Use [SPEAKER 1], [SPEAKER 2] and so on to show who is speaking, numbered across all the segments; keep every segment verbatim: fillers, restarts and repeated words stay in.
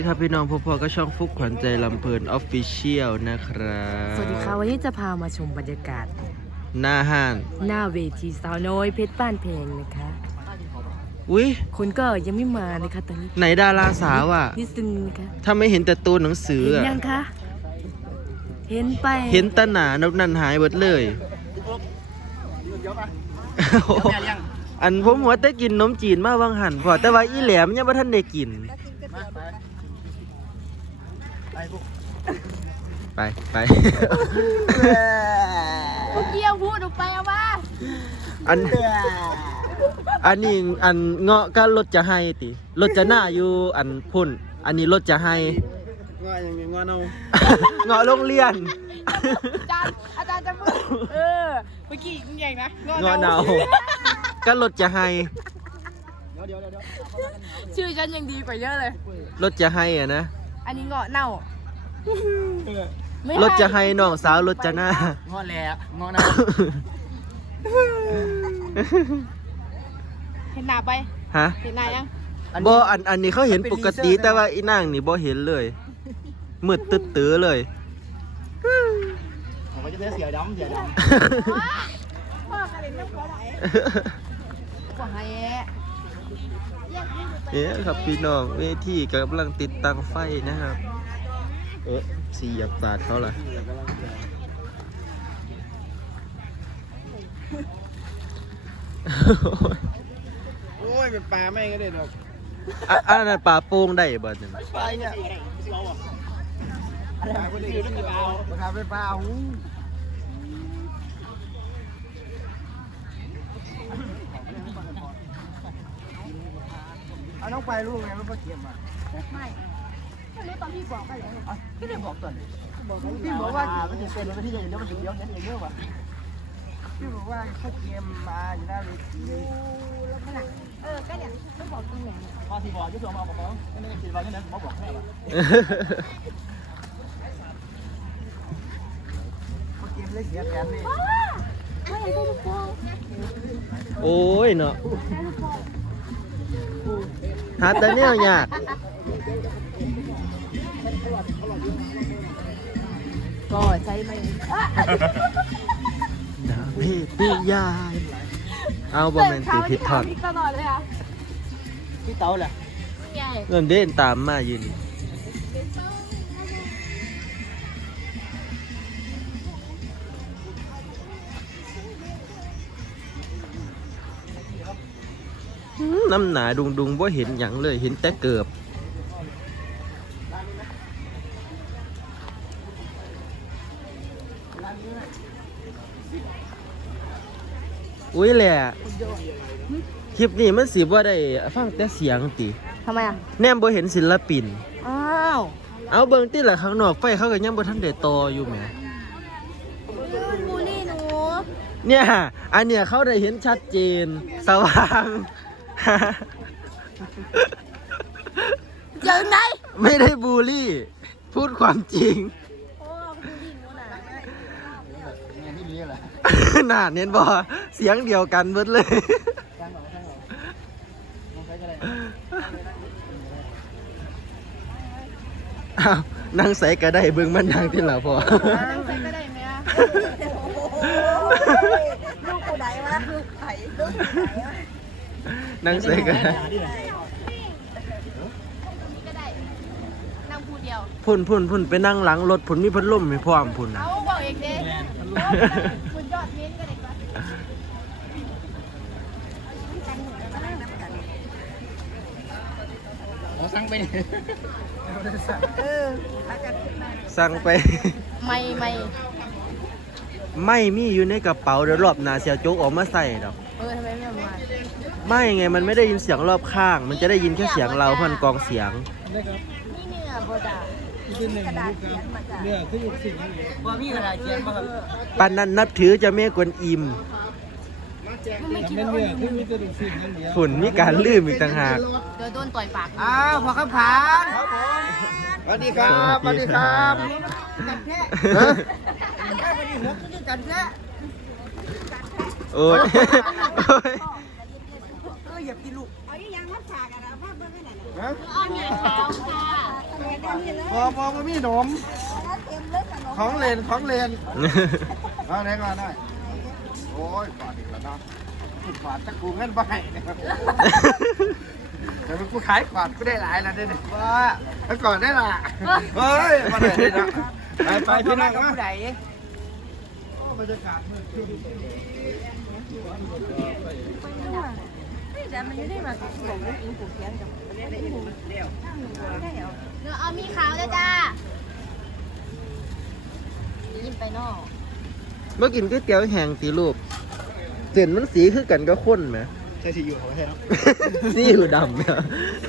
[SPEAKER 1] ครับพี่น้องพบๆก็ช่องฟุกขวัญใจลำเพลินออฟฟิเชียลนะครับ
[SPEAKER 2] สวัสดีค่ะวันนี้จะพามาชมบรรยากาศ
[SPEAKER 1] หน้าห้าน
[SPEAKER 2] หน้าเวทีสาวน้อยเพชรบ้านเพลงนะคะ
[SPEAKER 1] อุ้ย
[SPEAKER 2] คนก็ยังไม่มานะคะตอนนี้
[SPEAKER 1] ไหนดาราสาวอ่ะ
[SPEAKER 2] นิซึนนะคะ
[SPEAKER 1] ถ้าไม่เห็นแต่ตัวหนังสือ
[SPEAKER 2] เห็น
[SPEAKER 1] อะ
[SPEAKER 2] ยังคะเห็นไป
[SPEAKER 1] เห็นแตาหนานกนันหายหมดเลยอันผมว่าแต่กินนมจีนมาวังหันพอแต่ว่าอีแหลมยังไม่ทันได้กินไปไป
[SPEAKER 2] เมื่อกี้พูดออกไปเอาว่า
[SPEAKER 1] อันอันนี้อันเงาะก็รถจะให้ติรถจะหน้าอยู่อันพุ่นอันนี้รถจะให้เงาะอย่างนี้เงาะเนาเงาะโรงเรียน
[SPEAKER 2] อาจารย์อาจารย์จะพูดเออเมื่อกี้คุณใหญ่นะ
[SPEAKER 1] เงาะเนาก็รถจะให้
[SPEAKER 2] ชื่อฉันยังดีกว่าเยอะเลย
[SPEAKER 1] รถจะให้อ่ะนะ
[SPEAKER 2] อันนี้เงาะเน่าไม่
[SPEAKER 1] รถจะให้น้องสาวรถจะหน้า
[SPEAKER 3] งอแหละงอนะ
[SPEAKER 2] เห็นหน้าไป
[SPEAKER 1] ฮะ
[SPEAKER 2] เห็นหน้ายัง
[SPEAKER 1] บ่อันอันนี้เขาเห็นปกติแต่ว่าอีนางนี่บ่เห็นเลยมืดตึ๊ดตื้อเลย
[SPEAKER 3] ผมก็จะได้เสียดำเสียด
[SPEAKER 2] พ่อกันเลยไม่พอไหนกว่าไง
[SPEAKER 1] เนี่ยครับพี่น้องเวทีกำลังติดตั้งไฟนะครับเออสีอยากปาดเขาล่ะ
[SPEAKER 3] ำโอ้ยเป็นปลาไม่ก็ได้หรอก
[SPEAKER 1] อ่ะอันนั้นปลาโป่งได้บ่เนี่ย
[SPEAKER 3] ปลาเนี่ยอะไรคนอื่นไม่เอาปลาเป็นปลาหูเอาน้องไปลูกไงมันก็เก็บมาไม่ไม่รู้ตอนพี่บอกไปเลยพี่ได้บอกตอนพี่บอกว่ามันจะเป็นมันที่ใหญ่แล้วมันถึงเดี๋ยวนั้นเองเนอะวะพี่บอกว่าเขาเกมมาอยู่หน้าเวที
[SPEAKER 2] เออก็เนี่ยต้องบอกตรงไหน
[SPEAKER 3] พอที่บอกที่ตัวมาบอกเขาไม่ได้คิดว่าที่นั้นผมบอกแม่ว่าเขาเกมเลยเสียแผนเลย
[SPEAKER 2] ไม่ใช่ทุกคน
[SPEAKER 1] โอ้ยเนาะหาแต่แนวยาก
[SPEAKER 2] ก็ใช้ไม่
[SPEAKER 1] ดาเมปิยายเอาบ่แม่นตีผิดทอด
[SPEAKER 2] ตลอดเลยอ่ะ
[SPEAKER 3] พี่เต้าแหละ
[SPEAKER 2] ใหญ่
[SPEAKER 1] เงินเด่นตามมายืนอื้อน้ำหนาดุงดุงบ่เห็นหยังเลยเห็นแต่เกือบอุ้ยแหละคลิปนี้มันสิบ่ได้ฟังแต่เสียงติ
[SPEAKER 2] ทำไมอ่ะ
[SPEAKER 1] แนมบ่เห็นศิลปิน
[SPEAKER 2] อ้าว
[SPEAKER 1] เอาเบิ่งติล่ะข้างนอกไฟเขาก็ยังบ่ทันได้ต่ออยู่แหม
[SPEAKER 2] ยืนบูลลี่หนู
[SPEAKER 1] เนี่ยอันเนี้ยเขาได้เห็นชัดเจนสว่าง
[SPEAKER 2] เจอไหน
[SPEAKER 1] ไม่ได้บูลลี่ พูดความจริง
[SPEAKER 2] โอ้บูลลี่หนูน่ะ
[SPEAKER 3] งานที่นี้แหละ
[SPEAKER 1] น่าเน้นบ่เสียงเดียวกันเบิดเลย
[SPEAKER 3] สร้างหรอสร้างหรอน้องใช้ก็ได้
[SPEAKER 1] อ้าวนั่งใส่ก็ได้เบิ่งมันดังที่ละพอ
[SPEAKER 2] นั่งใส่ก็ได้ไหมอ่ะลูกกูไหนวะลูกไผ่ลูกไผ่วะ
[SPEAKER 1] นั่งใส่ก็ได้
[SPEAKER 2] ก็ได้นั่งพูดเดียว
[SPEAKER 1] พุ่นพุ่นพุ่นไปนั่งหลังรถพุ่นมีพัดลมให้พร้อมพุ่น
[SPEAKER 2] เอาบอกเองเด้คุณยอดเม้นก็ได้ปะ
[SPEAKER 3] อ๋อสร้างไป
[SPEAKER 2] เออ
[SPEAKER 1] สั่งไป
[SPEAKER 2] ไม่ไม่
[SPEAKER 1] ไม่มีอยู่ในกระเป๋าเดี๋ยวรอบหน้าเสียโจ๊กออกมาใส่ดอก
[SPEAKER 2] เออทำไมไม่เอามา
[SPEAKER 1] ไม่ไงมันไม่ได้ยินเสียงรอบข้าง มันจะได้ยินแค่เสียงเราเพื่อนกองเสียง
[SPEAKER 2] นี่เนื้อโบดา
[SPEAKER 3] ขึ้นหนึ่งเนี่ยขึ้นอีกสิ่งว่ามีกระดาษเขียนป่ะครับ
[SPEAKER 1] ปันนั้นนับถือเจะเมกวนอิม
[SPEAKER 2] ไม่กิน
[SPEAKER 3] มัน
[SPEAKER 2] แล้ว
[SPEAKER 3] เนี่ยขึ้นมีกระดูกสิ่งนั่นเดียว
[SPEAKER 1] ฝุ่นมีการลืมอีกต่างหาก
[SPEAKER 2] เดี๋ยวโดนต่อยปาก
[SPEAKER 3] อ้าวพอคำผ่านครับผมสวัสดีครับสวัสดีครับกันแค่แค่วันนี้หัวคือกันแค่
[SPEAKER 1] โอ้ยโอ้ย
[SPEAKER 3] เอออย่ากินลูก
[SPEAKER 2] เอาอย่างมัดฉากอะนะภาพเบื้องหน้า
[SPEAKER 3] ฮะ
[SPEAKER 2] เอาเนี่ยขาวค่ะ
[SPEAKER 3] พอพอมามีหนมของเลนของเลนเอาไหนก่อนหน่อยโอ้ยกอดอีกแล้วเนาะกอดตะกูเงินไปนะครับแต่กูขายกอดกูได้หลายแล้วเนี่ยว่าแล้วกอดได้ละเฮ้ยมาไหนได้ละไปไปพี่น้องมาบรรยากาศมืดขึ้น
[SPEAKER 2] แต่มันอยู่ได้มาบอกว่าอิงผูกแขนกับเนื้อเอามีขาวเลยจ้ายิ้มไปนอก
[SPEAKER 1] เมื่อกินก๋วยเตี๋ยวแห้งตีลูกเส้นมันสีคือกันก็ข้นไหม
[SPEAKER 3] ใช่สิอยู่ของแท้ครับ
[SPEAKER 1] นี่อยู่ดำเนี่ย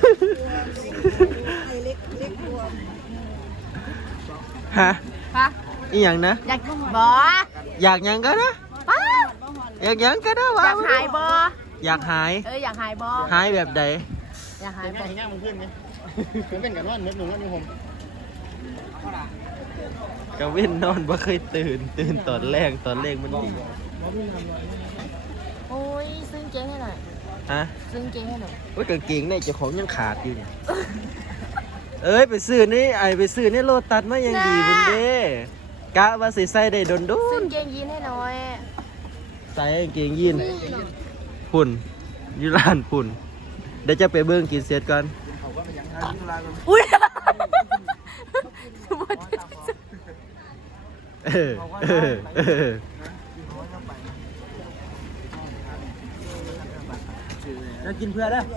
[SPEAKER 1] ฮะ
[SPEAKER 2] ฮะ
[SPEAKER 1] อีหยังนะ
[SPEAKER 2] อยากบอ
[SPEAKER 1] อยากหยังก็นะ
[SPEAKER 2] ป้า
[SPEAKER 1] อยากหยังก็นะ
[SPEAKER 2] อ
[SPEAKER 1] วะ
[SPEAKER 2] ยากหายบอ
[SPEAKER 1] อยากหาย
[SPEAKER 2] เอออยากหายบอ
[SPEAKER 1] หายแบบใด
[SPEAKER 2] อยากหายบอ
[SPEAKER 3] เห็นง่ายมึงขึ้นไหมมันเป็นกันว่าเนื้อหนุ่มว่ามีผม
[SPEAKER 1] กะเว้นนอนบ่เคยตื่น ตื่นตอนแรกตอนแรกมันดี
[SPEAKER 2] โอ้ยซื้อเก๊ให้หน่อย
[SPEAKER 1] ฮะ
[SPEAKER 2] ซื้อเก๊ให้หน่อย
[SPEAKER 1] ว่ากางเกงในเจ้าของยังขาดอยู่เนี่ย เอ้ยไปซื้อนี่ไอไปซื้อนี่โลตัสมายังดีบุญเด้กะว่าสิใส่ได้โดนโด
[SPEAKER 2] ซื้อน เกงยีนให้หน่อย
[SPEAKER 1] ใส่กางเกงยีนพุ่นอยู่ร้านพุ่นเดี๋ยวจะไปเบิ่งกินเสร็จก่อน
[SPEAKER 3] เขาก็เป็นอย่างนั้นที่ร้านมัน
[SPEAKER 2] อุ้ย
[SPEAKER 1] เออเออเออแล้วกินเพื่อแล้ว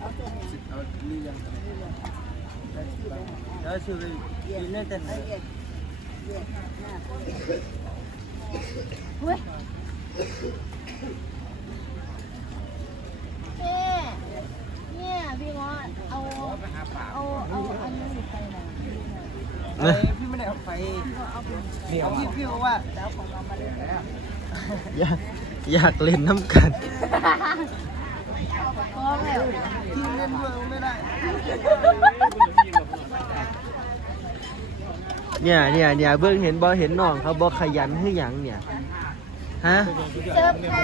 [SPEAKER 1] แล้วชื่อกินเล่นเต้น
[SPEAKER 2] เฮ้ยเนี่ยพี่ง้อเอาเอาเอาอันนี้ไปหน่อย
[SPEAKER 3] เอ้ยพี่ไม่ได้เอาไปเดี๋ยวพี่พี่ว่าจะเอาของเรามาเล่นแล้ว
[SPEAKER 1] อยากอยากเล่นน้ำกัน
[SPEAKER 2] พร้อมแล้ว
[SPEAKER 3] ที่เล่นด้วยไม่ได้
[SPEAKER 1] เนี่ยเนี่ยเนี่ยเบิ่งเห็นบ่เห็นน้องเขาบ่ขยันคือหยังเนี่ยฮะ
[SPEAKER 2] เสิร์ฟค่ะ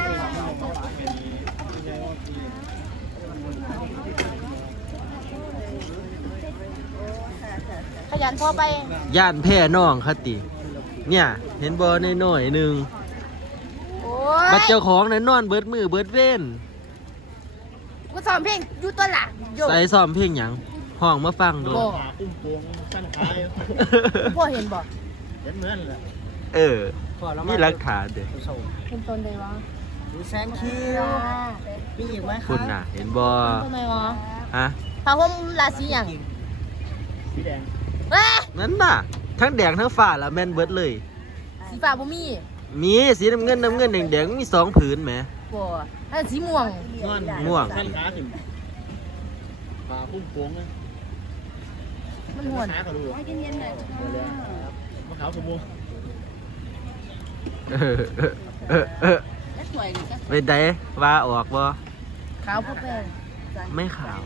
[SPEAKER 2] ขยันพอไป
[SPEAKER 1] ย่านแพ้น้องคติ เนี่ยเห็นบ่น้อยๆหนึง
[SPEAKER 2] โอ้
[SPEAKER 1] บัด
[SPEAKER 2] ย
[SPEAKER 1] เจ้าของนั้นนอนเบิดมือเบิดเว้น
[SPEAKER 2] กูซ้อมเพลงอยู่ตัวหลังโย
[SPEAKER 1] ใส่ซ้อมเพลงหยังห้องมาฟังดู
[SPEAKER 2] บ่
[SPEAKER 3] ตุ้มโป่งสั้นขาย
[SPEAKER 2] พ่อเห็นบ่
[SPEAKER 3] เห็นเหมือนเลย
[SPEAKER 1] เออมีหลักฐานเด้อ
[SPEAKER 2] เห็นต้นเลยวะ
[SPEAKER 3] ดูแซงคิวมีอีกไหมค
[SPEAKER 1] คุ
[SPEAKER 3] รั
[SPEAKER 1] ณน่ะ เห็นบ่
[SPEAKER 2] ทำไมวะ
[SPEAKER 1] ฮะ
[SPEAKER 2] ผ้าห่มราศีอย่าง
[SPEAKER 3] สีแดง
[SPEAKER 2] เอ้ย
[SPEAKER 1] นั่นน่ะ ทั้งแดงทั้งฟ้าละแม่นเบิดเลย
[SPEAKER 2] สีฟ้าบ่มี
[SPEAKER 1] มีสีน้ำเงินน้ำเงินแดงๆมีสองผืนแหม
[SPEAKER 2] บ่นั่นสีม่วง
[SPEAKER 3] ม่วง
[SPEAKER 1] ม่วง
[SPEAKER 3] สั้นขาถึงปลาพุ่มโป่งเลย
[SPEAKER 2] มันม่วน
[SPEAKER 3] ขาเขาดูเย็นๆเลยมะขาวสมบูรณ์
[SPEAKER 1] เออเออเออเออเป็นไดว่าออกบ่
[SPEAKER 2] ขาวผู้เป็น
[SPEAKER 1] ไม่ขาว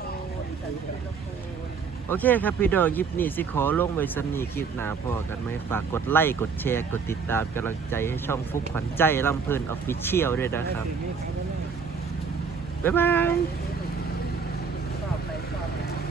[SPEAKER 1] โอเคครับพี่ดอกยิปนี้สิขอลงไว้สนีคลิปหนาพอกันไหมฝากกดไลค์กดแชร์กดติดตามกำลังใจให้ช่องฟุกขวัญใจลำเพลินออฟฟิเชียลด้วยนะครับ บ๊ายบาย